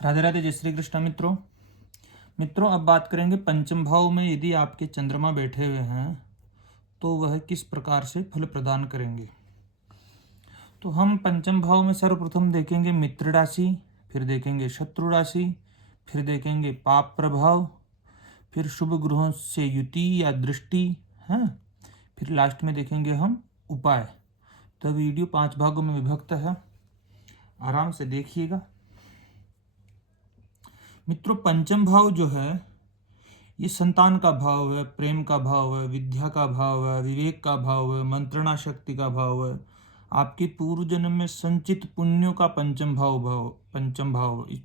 राधे राधे, जय श्री कृष्ण। मित्रों अब बात करेंगे पंचम भाव में यदि आपके चंद्रमा बैठे हुए हैं तो वह किस प्रकार से फल प्रदान करेंगे। तो हम पंचम भाव में सर्वप्रथम देखेंगे मित्र राशि, फिर देखेंगे शत्रु राशि, फिर देखेंगे पाप प्रभाव, फिर शुभ ग्रहों से युति या दृष्टि है, फिर लास्ट में देखेंगे हम उपाय। तो वीडियो 5 भागों में विभक्त है, आराम से देखिएगा। मित्रों पंचम भाव जो है ये संतान का भाव है, प्रेम का भाव है, विद्या का भाव है, विवेक का भाव है, मंत्रणा शक्ति का भाव है, आपके पूर्व जन्म में संचित पुण्यों का पंचम भाव इस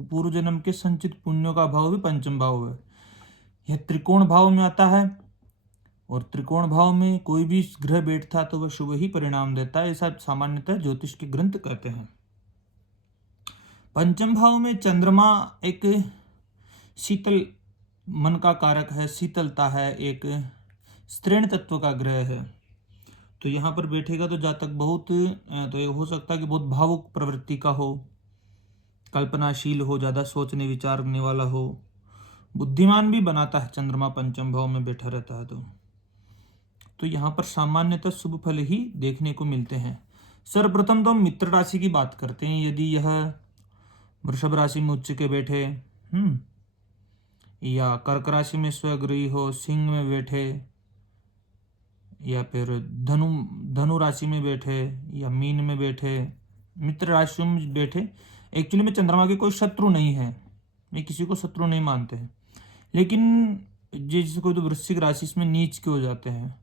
पूर्व जन्म के संचित पुण्यों का भाव भी पंचम भाव है। यह त्रिकोण भाव में आता है और त्रिकोण भाव में कोई भी ग्रह बैठता तो वह शुभ ही परिणाम देता है, ऐसा सामान्यतः ज्योतिष के ग्रंथ कहते हैं। पंचम भाव में चंद्रमा एक शीतल मन का कारक है, शीतलता है, एक स्त्रीण तत्व का ग्रह है। तो यहाँ पर बैठेगा तो जातक बहुत तो ये हो सकता है कि बहुत भावुक प्रवृत्ति का हो, कल्पनाशील हो, ज़्यादा सोचने विचारने वाला हो, बुद्धिमान भी बनाता है चंद्रमा पंचम भाव में बैठा रहता है। तो यहाँ पर सामान्यतः शुभ फल ही देखने को मिलते हैं। सर्वप्रथम तो मित्र राशि की बात करते हैं। यदि यह वृषभ राशि में उच्च के बैठे या कर्क राशि में स्वग्रही हो, सिंह में बैठे या फिर धनु राशि में बैठे या मीन में बैठे, मित्र राशि में बैठे, एक्चुअली में चंद्रमा के कोई शत्रु नहीं है, वे किसी को शत्रु नहीं मानते हैं। लेकिन जैसे कोई तो वृश्चिक राशि इसमें नीच के हो जाते हैं,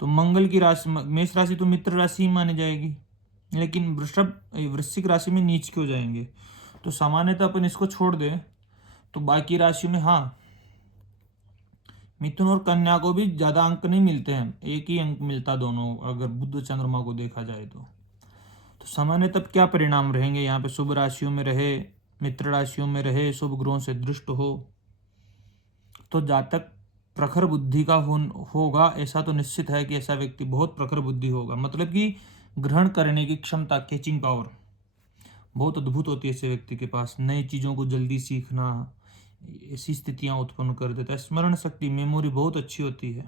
तो मंगल की राशि मेष राशि तो मित्र राशि ही मानी जाएगी, लेकिन वृश्चिक राशि में नीच के हो जाएंगे। तो सामान्यतः अपन इसको छोड़ दें तो बाकी राशि में हाँ मिथुन और कन्या को भी ज्यादा अंक नहीं मिलते हैं, एक ही अंक मिलता दोनों अगर बुध चंद्रमा को देखा जाए तो सामान्यतः क्या परिणाम रहेंगे। यहाँ पे शुभ राशियों में रहे, मित्र राशियों में रहे, शुभ ग्रहों से दृष्ट हो तो जातक प्रखर बुद्धि का होगा। ऐसा तो निश्चित है कि ऐसा व्यक्ति बहुत प्रखर बुद्धि होगा, मतलब कि ग्रहण करने की क्षमता, कैचिंग पावर बहुत अद्भुत होती है ऐसे व्यक्ति के पास। नई चीज़ों को जल्दी सीखना, ऐसी स्थितियां उत्पन्न कर देता है। स्मरण शक्ति, मेमोरी बहुत अच्छी होती है।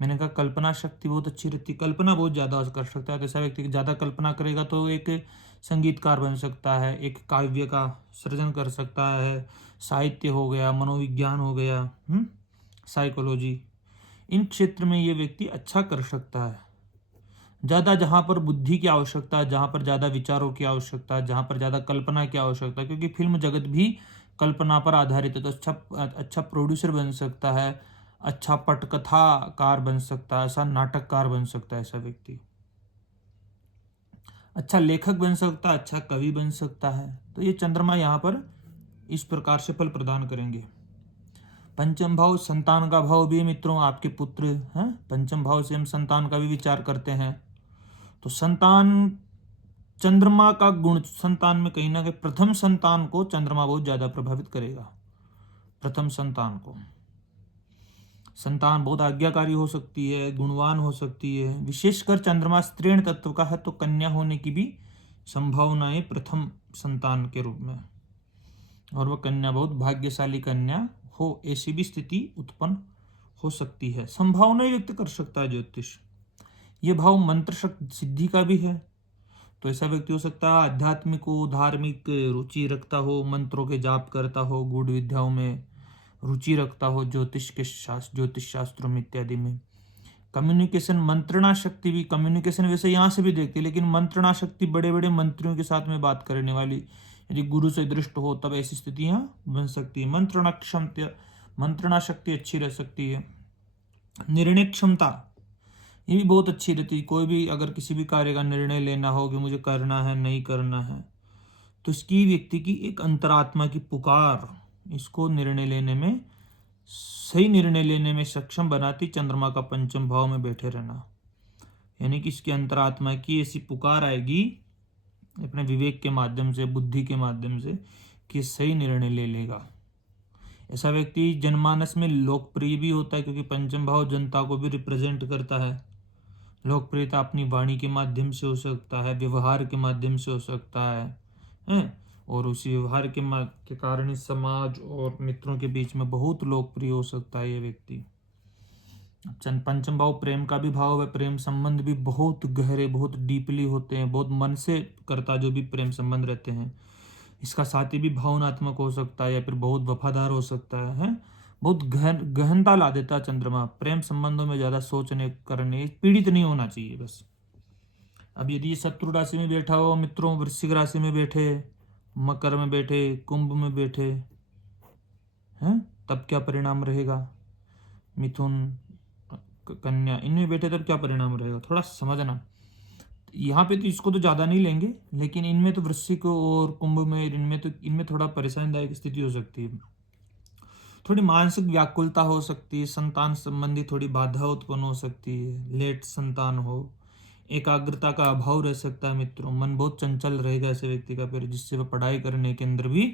मैंने कहा कल्पना शक्ति बहुत अच्छी रहती है, कल्पना बहुत ज़्यादा कर सकता है। ऐसा व्यक्ति ज़्यादा कल्पना करेगा तो एक संगीतकार बन सकता है, एक काव्य का सृजन कर सकता है, साहित्य हो गया, मनोविज्ञान हो गया, साइकोलॉजी, इन क्षेत्र में ये व्यक्ति अच्छा कर सकता है। ज़्यादा जहाँ पर बुद्धि की आवश्यकता है, जहाँ पर ज़्यादा विचारों की आवश्यकता है, जहाँ पर ज़्यादा कल्पना की आवश्यकता है, क्योंकि फिल्म जगत भी कल्पना पर आधारित है, तो अच्छा प्रोड्यूसर बन सकता है, अच्छा पटकथाकार बन सकता है, ऐसा नाटककार बन सकता है ऐसा व्यक्ति, अच्छा लेखक बन सकता है, अच्छा कवि बन सकता है। तो ये चंद्रमा यहाँ पर इस प्रकार से फल प्रदान करेंगे। पंचम भाव संतान का भाव भी मित्रों, आपके पुत्र हैं, पंचम भाव से हम संतान का भी विचार करते हैं। तो संतान, चंद्रमा का गुण संतान में कहीं ना कहीं प्रथम संतान को चंद्रमा बहुत ज्यादा प्रभावित करेगा। प्रथम संतान को संतान बहुत आज्ञाकारी हो सकती है, गुणवान हो सकती है। विशेषकर चंद्रमा स्त्रीण तत्व का है तो कन्या होने की भी संभावनाएं प्रथम संतान के रूप में, और वह कन्या बहुत भाग्यशाली कन्या हो, ऐसी भी स्थिति उत्पन्न हो सकती है। संभावनाएं व्यक्त कर सकता है ज्योतिष। ये भाव मंत्र सिद्धि का भी है, तो ऐसा व्यक्ति हो सकता है आध्यात्मिक हो, धार्मिक रुचि रखता हो, मंत्रों के जाप करता हो, गूढ़ विद्याओं में रुचि रखता हो, ज्योतिष शास्त्रों में इत्यादि में। कम्युनिकेशन, मंत्रणा शक्ति भी, कम्युनिकेशन वैसे यहाँ से भी देखते हैं, लेकिन मंत्रणा शक्ति बड़े बड़े मंत्रियों के साथ में बात करने वाली, यदि गुरु से दृष्ट हो तब ऐसी स्थितियां बन सकती है। मंत्रणा शक्ति अच्छी रह सकती है। निर्णय क्षमता ये भी बहुत अच्छी रहती है। कोई भी अगर किसी भी कार्य का निर्णय लेना हो कि मुझे करना है नहीं करना है, तो इसकी व्यक्ति की एक अंतरात्मा की पुकार इसको निर्णय लेने में, सही निर्णय लेने में सक्षम बनाती चंद्रमा का पंचम भाव में बैठे रहना। यानी कि इसकी अंतरात्मा की ऐसी पुकार आएगी अपने विवेक के माध्यम से, बुद्धि के माध्यम से, कि सही निर्णय ले लेगा। ऐसा व्यक्ति जनमानस में लोकप्रिय भी होता है, क्योंकि पंचम भाव जनता को भी रिप्रेजेंट करता है। लोकप्रियता अपनी वाणी के माध्यम से हो सकता है, व्यवहार के माध्यम से हो सकता है, और उसी व्यवहार के कारण इस समाज और मित्रों के बीच में बहुत लोकप्रिय हो सकता है ये व्यक्ति। पंचम भाव प्रेम का भी भाव है, प्रेम संबंध भी बहुत गहरे, बहुत डीपली होते हैं, बहुत मन से करता जो भी प्रेम संबंध रहते हैं। इसका साथी भी भावनात्मक हो सकता है या फिर बहुत वफादार हो सकता है? बहुत गहनता ला देता है चंद्रमा। प्रेम संबंधों में ज्यादा सोचने करने, पीड़ित नहीं होना चाहिए बस। अब यदि ये शत्रु राशि में बैठा हो मित्रों, वृश्चिक राशि में बैठे, मकर में बैठे, कुंभ में बैठे हैं, तब क्या परिणाम रहेगा? मिथुन, कन्या, इनमें बैठे तब क्या परिणाम रहेगा, थोड़ा समझना। यहाँ पे तो इसको तो ज्यादा नहीं लेंगे, लेकिन इनमें तो वृश्चिक और कुंभ में, इनमें थोड़ा परेशानीदायक स्थिति हो सकती है। थोड़ी मानसिक व्याकुलता हो सकती है, संतान संबंधी थोड़ी बाधा उत्पन्न हो सकती है, लेट संतान हो, एकाग्रता का अभाव रह सकता है मित्रों। मन बहुत चंचल रहेगा ऐसे व्यक्ति का, फिर जिससे वह पढ़ाई करने के अंदर भी,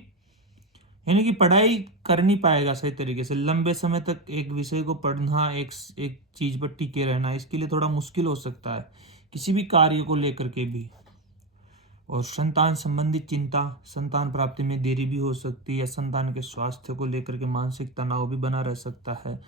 यानी कि पढ़ाई कर नहीं पाएगा सही तरीके से। लंबे समय तक एक विषय को पढ़ना, एक चीज पर टिके रहना, इसके लिए थोड़ा मुश्किल हो सकता है, किसी भी कार्य को लेकर के भी। और संतान संबंधी चिंता, संतान प्राप्ति में देरी भी हो सकती है, या संतान के स्वास्थ्य को लेकर के मानसिक तनाव भी बना रह सकता है।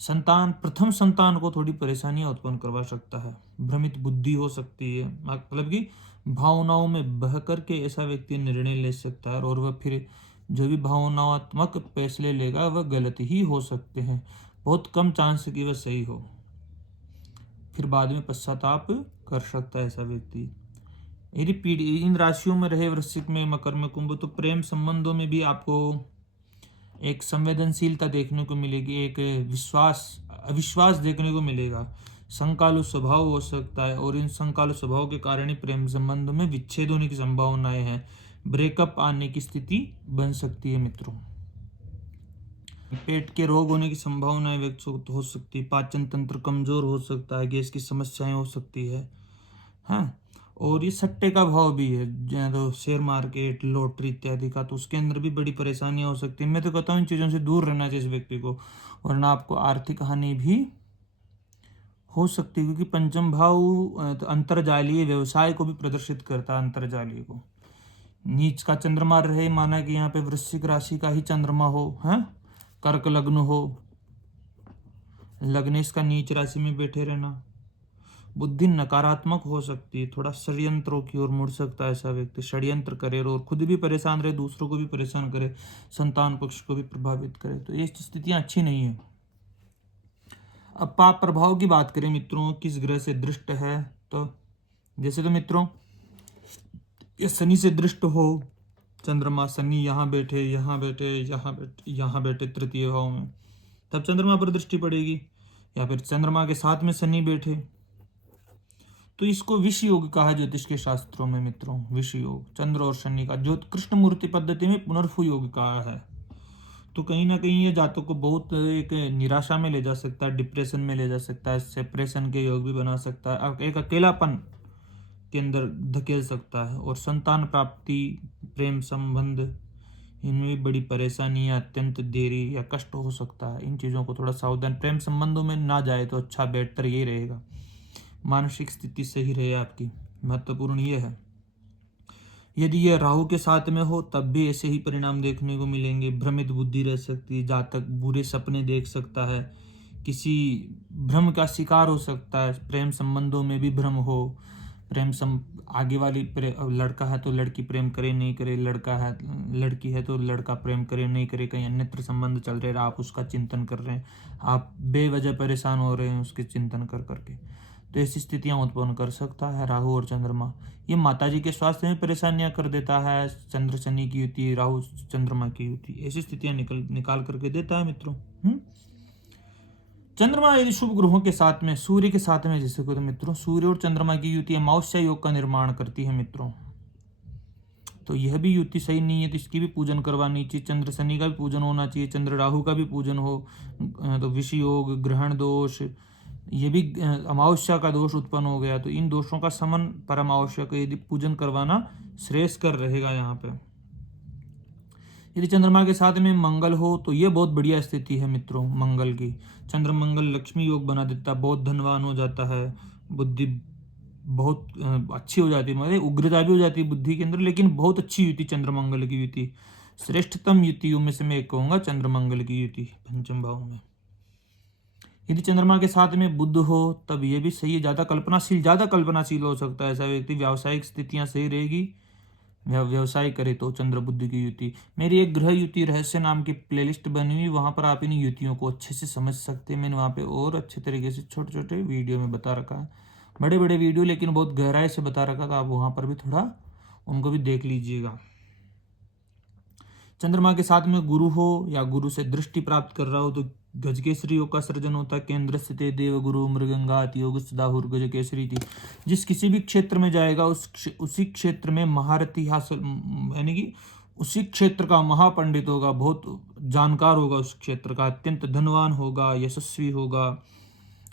प्रथम संतान को थोड़ी परेशानियां उत्पन्न करवा सकता है, भ्रमित बुद्धि हो सकती है, मतलब कि भावनाओं में बह करके ऐसा व्यक्ति निर्णय ले सकता है, और वह फिर जो भी भावनात्मक फैसले लेगा वह गलत ही हो सकते हैं, बहुत कम चांस कि वह सही हो, फिर बाद में पश्चाताप कर सकता है ऐसा व्यक्ति। यदि इन राशियों में रहे, वृश्चिक में, मकर में, कुंभ, तो प्रेम संबंधों में भी आपको एक संवेदनशीलता देखने को मिलेगी, एक अविश्वास देखने को मिलेगा, संकालु स्वभाव हो सकता है, और इन संकालु स्वभाव के कारण ही प्रेम संबंधों में विच्छेद होने की संभावनाएं हैं, ब्रेकअप आने की स्थिति बन सकती है मित्रों। पेट के रोग होने की संभावनाएं व्यक्त हो सकती है, पाचन तंत्र कमजोर हो सकता है, गैस की समस्याएं हो सकती है, हाँ। और ये सट्टे का भाव भी है, तो शेयर मार्केट, लॉटरी इत्यादि का, तो उसके अंदर भी बड़ी परेशानियां हो सकती है। मैं तो कहता हूँ इन चीज़ों से दूर रहना चाहिए इस व्यक्ति को, वरना आपको आर्थिक हानि भी हो सकती है, क्योंकि पंचम भाव तो अंतरजालीय व्यवसाय को भी प्रदर्शित करता है, अंतरजालीय को। नीच का चंद्रमा रहे, माना कि यहाँ पे वृश्चिक राशि का ही चंद्रमा हो, है, कर्क लग्न हो, लग्नेश का नीच राशि में बैठे रहना, बुद्धि नकारात्मक हो सकती है, थोड़ा षड्यंत्रों की ओर मुड़ सकता है ऐसा व्यक्ति, षड्यंत्र करे और खुद भी परेशान रहे, दूसरों को भी परेशान करे, संतान पक्ष को भी प्रभावित करे, तो ये स्थितियां अच्छी नहीं है। अब पाप प्रभाव की बात करें मित्रों, किस ग्रह से दृष्ट है, तो जैसे तो मित्रों ये शनि से दृष्ट हो, चंद्रमा, शनि यहाँ बैठे, यहाँ बैठे, यहाँ बैठे, यहाँ बैठे तृतीय भाव में, तब चंद्रमा पर दृष्टि पड़ेगी, या फिर चंद्रमा के साथ में शनि बैठे, तो इसको विष योग कहा ज्योतिष के शास्त्रों में मित्रों। विष योग चंद्र और शनि का, जो कृष्ण मूर्ति पद्धति में पुनर्भु योग कहा है। तो कहीं ना कहीं ये जातक को बहुत एक निराशा में ले जा सकता है, डिप्रेशन में ले जा सकता है, सेपरेशन के योग भी बना सकता है, एक अकेलापन के अंदर धकेल सकता है, और संतान प्राप्ति, प्रेम संबंध, इनमें भी बड़ी परेशानी या अत्यंत देरी या कष्ट हो सकता है। इन चीज़ों को थोड़ा सावधान, प्रेम संबंधों में ना जाए तो अच्छा, बेहतर ये रहेगा। मानसिक स्थिति सही रहे आपकी, महत्वपूर्ण ये है। यदि यह राहु के साथ में हो तब भी ऐसे ही परिणाम देखने को मिलेंगे, भ्रमित बुद्धि रह सकती है, जातक बुरे सपने देख सकता है, किसी भ्रम का शिकार हो सकता है, प्रेम संबंधों में भी भ्रम हो, आगे वाली लड़का है तो लड़की प्रेम करे नहीं करे, लड़की है तो लड़का प्रेम करे नहीं करे, कहीं अन्यत्र संबंध चल रहे हैं, आप उसका चिंतन कर रहे हैं, आप बेवजह परेशान हो रहे हैं उसके चिंतन कर करके, तो ऐसी स्थितियां उत्पन्न कर सकता है राहु और चंद्रमा। ये माताजी के स्वास्थ्य में परेशानियां कर देता है, चंद्र शनि की युति, राहु चंद्रमा की युति, ऐसी स्थितियां निकाल करके देता है मित्रों। चंद्रमा यदि शुभ ग्रहों के साथ में, सूर्य के साथ में, जैसे को तो मित्रों सूर्य और चंद्रमा की युति अमावस्या योग का निर्माण करती है मित्रों, तो यह भी युति सही नहीं है, तो इसकी भी पूजन करवानी चाहिए, चंद्र शनि का भी पूजन होना चाहिए, चंद्र राहु का भी पूजन हो, तो विष योग, ग्रहण दोष, ये भी अमावस्या का दोष उत्पन्न हो गया, तो इन दोषों का समन पर अमावस्या का यदि पूजन करवाना श्रेयस्कर रहेगा। यहाँ पे यदि चंद्रमा के साथ में मंगल हो तो ये बहुत बढ़िया स्थिति है मित्रों मंगल की। चंद्र मंगल लक्ष्मी योग बना देता है, बहुत धनवान हो जाता है, बुद्धि बहुत अच्छी हो जाती है, मतलब उग्रता भी हो जाती है बुद्धि के अंदर, लेकिन बहुत अच्छी युति चंद्रमंगल की युति, श्रेष्ठतम युतियों में से मैं एक कहूंगा चंद्रमंगल की युति पंचम भाव में। यदि चंद्रमा के साथ में बुध हो तब ये भी सही है, ज्यादा कल्पनाशील हो सकता है ऐसा व्यक्ति, व्यावसायिक स्थितियां सही रहेगी, व्यवसाय करे तो चंद्र बुद्धि की युति। मेरी एक ग्रह युति रहस्य नाम की प्लेलिस्ट बनी हुई, वहां पर आप इन युतियों को अच्छे से समझ सकते हैं। मैंने वहां पे और अच्छे तरीके से छोटे छोटे वीडियो में बता रखा है, बड़े बड़े वीडियो लेकिन बहुत गहराई से बता रखा था, आप वहां पर भी थोड़ा उनको भी देख लीजिएगा। चंद्रमा के साथ में गुरु हो या गुरु से दृष्टि प्राप्त कर रहा हो तो गजकेसरी योग का सृजन होता है। केंद्र स्थित देव गुरु मृगंगात योग सदाहुर गजकेसरी थी। जिस किसी भी क्षेत्र में जाएगा उसी क्षेत्र में महारथी हासिल, यानी कि उसी क्षेत्र का महापंडित होगा, बहुत जानकार होगा उस क्षेत्र का, अत्यंत धनवान होगा, यशस्वी होगा।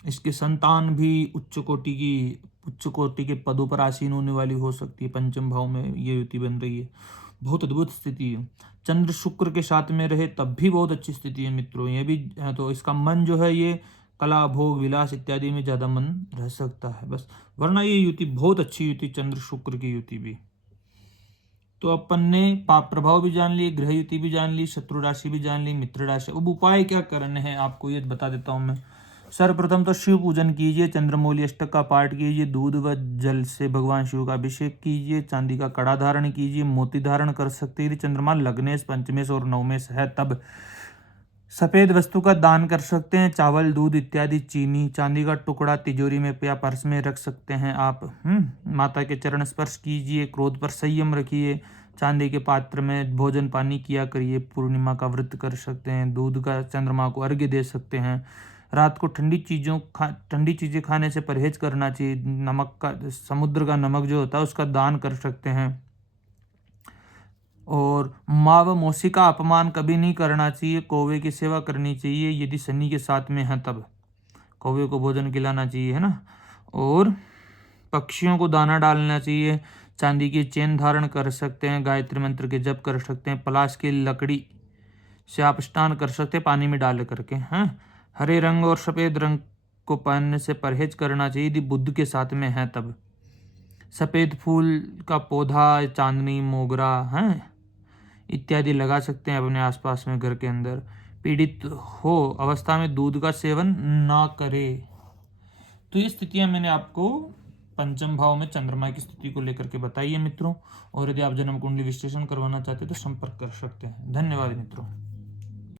इसके संतान भी उच्च कोटि के पदों पर आसीन होने वाली हो सकती है। पंचम भाव में ये युति बन रही है, बहुत अद्भुत स्थिति है। चंद्र शुक्र के साथ में रहे तब भी बहुत अच्छी स्थिति है मित्रों, ये भी तो इसका मन जो है ये कला भोग विलास इत्यादि में ज्यादा मन रह सकता है बस, वरना ये युति बहुत अच्छी युति चंद्र शुक्र की युति भी। तो अपन ने पाप प्रभाव भी जान ली, ग्रह युति भी जान ली, शत्रु राशि भी जान ली, मित्र राशि। अब उपाय क्या करने हैं आपको ये बता देता हूं मैं। सर्वप्रथम तो शिव पूजन कीजिए, चंद्रमौली अष्टक का पाठ कीजिए, दूध व जल से भगवान शिव का अभिषेक कीजिए, चांदी का कड़ा धारण कीजिए, मोती धारण कर सकते हैं। यदि चंद्रमा लग्नेश पंचमेश और नवमेश है तब सफेद वस्तु का दान कर सकते हैं, चावल दूध इत्यादि, चीनी, चांदी का टुकड़ा तिजोरी में या पर्स में रख सकते हैं आप। माता के चरण स्पर्श कीजिए, क्रोध पर संयम रखिए, चांदी के पात्र में भोजन पानी किया करिए, पूर्णिमा का व्रत कर सकते हैं, दूध का चंद्रमा को अर्घ्य दे सकते हैं। रात को ठंडी चीजें खाने से परहेज करना चाहिए। नमक का, समुद्र का नमक जो होता है उसका दान कर सकते हैं। और माँ व मौसी का अपमान कभी नहीं करना चाहिए, कौवे की सेवा करनी चाहिए, यदि शनि के साथ में है तब कौवे को भोजन खिलाना चाहिए, है ना। और पक्षियों को दाना डालना चाहिए, चांदी की चेन धारण कर सकते हैं, गायत्री मंत्र के जप कर सकते हैं, पलाश की लकड़ी से आप स्नान कर सकते हैं पानी में डाल करके। हैं हरे रंग और सफेद रंग को पहनने से परहेज करना चाहिए यदि बुध के साथ में है तब। सफेद फूल का पौधा, चांदनी, मोगरा है इत्यादि लगा सकते हैं अपने आसपास में घर के अंदर। पीड़ित हो अवस्था में दूध का सेवन ना करे। तो ये स्थितियां मैंने आपको पंचम भाव में चंद्रमा की स्थिति को लेकर के बताई है मित्रों। और यदि आप जन्म कुंडली विश्लेषण करवाना चाहते हैं तो संपर्क कर सकते हैं। धन्यवाद मित्रों।